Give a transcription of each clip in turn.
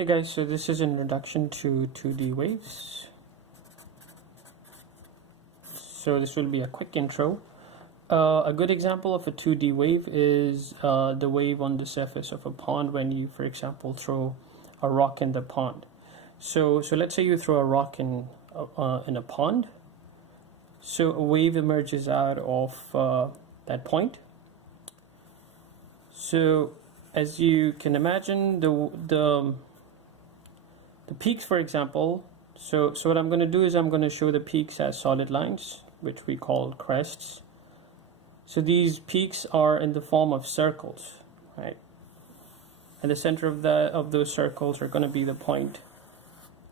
Hey guys, so this is an introduction to 2D waves. So this will be a quick intro. A good example of a 2D wave is the wave on the surface of a pond when you, for example, throw a rock in the pond. So let's say you throw a rock in a pond. So a wave emerges out of that point. So as you can imagine, the peaks, for example, so what I'm going to do is I'm going to show the peaks as solid lines, which we call crests. So these peaks are in the form of circles, right? And the center of those circles are going to be the point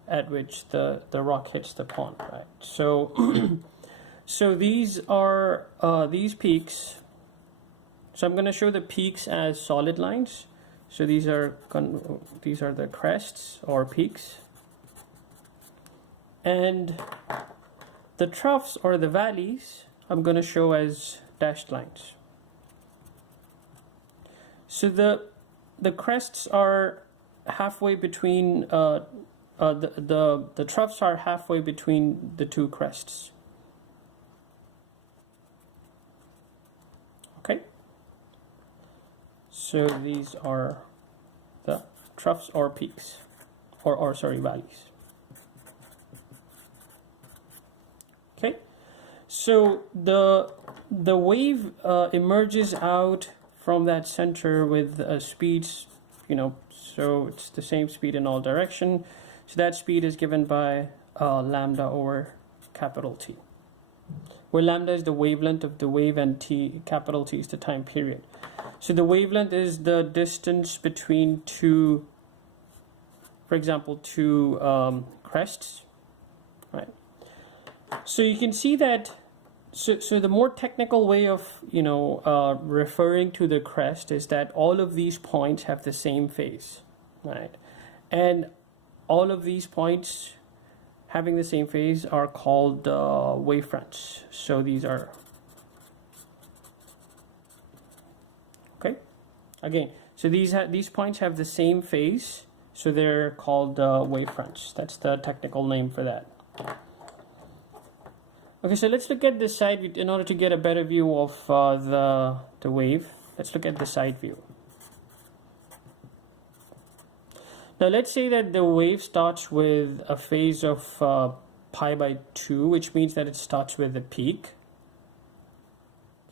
at which the rock hits the pond, right? So so these are these peaks. So I'm going to show the peaks as solid lines. So these are the crests or peaks, and the troughs or the valleys I'm going to show as dashed lines. So the crests are halfway between the troughs are halfway between the two crests. Okay. So these are the troughs or peaks, or sorry, valleys. Okay, so the wave emerges out from that center with speeds, so it's the same speed in all direction. So that speed is given by lambda over capital T, where lambda is the wavelength of the wave and capital T is the time period. So the wavelength is the distance between two, for example, two crests, right? So you can see that, so the more technical way of, referring to the crest is that all of these points have the same phase, right? And all of these points having the same phase are called wavefronts. So these are, okay, again, so these points have the same phase, so they're called wavefronts. That's the technical name for that. Okay, so let's look at the side view in order to get a better view of the wave. Let's look at the side view. Now let's say that the wave starts with a phase of pi by 2, which means that it starts with a peak.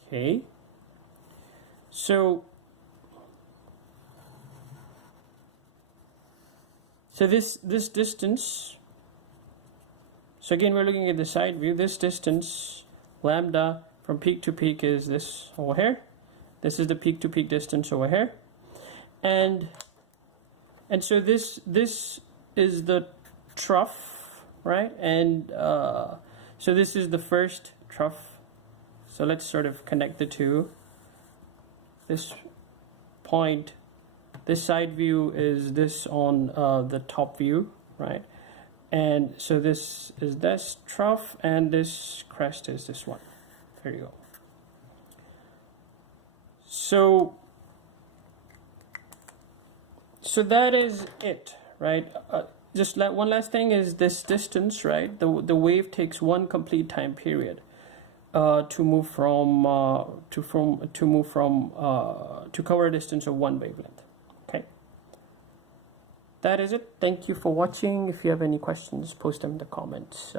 Okay. So this distance, so again we're looking at the side view, this distance, lambda from peak to peak is this over here. This is the peak to peak distance over here. And so this is the trough, right? And so this is the first trough. So let's sort of connect the two. This point, this side view is this on the top view, right? And so this is this trough, and this crest is this one. There you go. So that is it, right? Just one last thing is this distance, right? The wave takes one complete time period to move from to cover a distance of one wavelength. Okay. That is it. Thank you for watching. If you have any questions, post them in the comments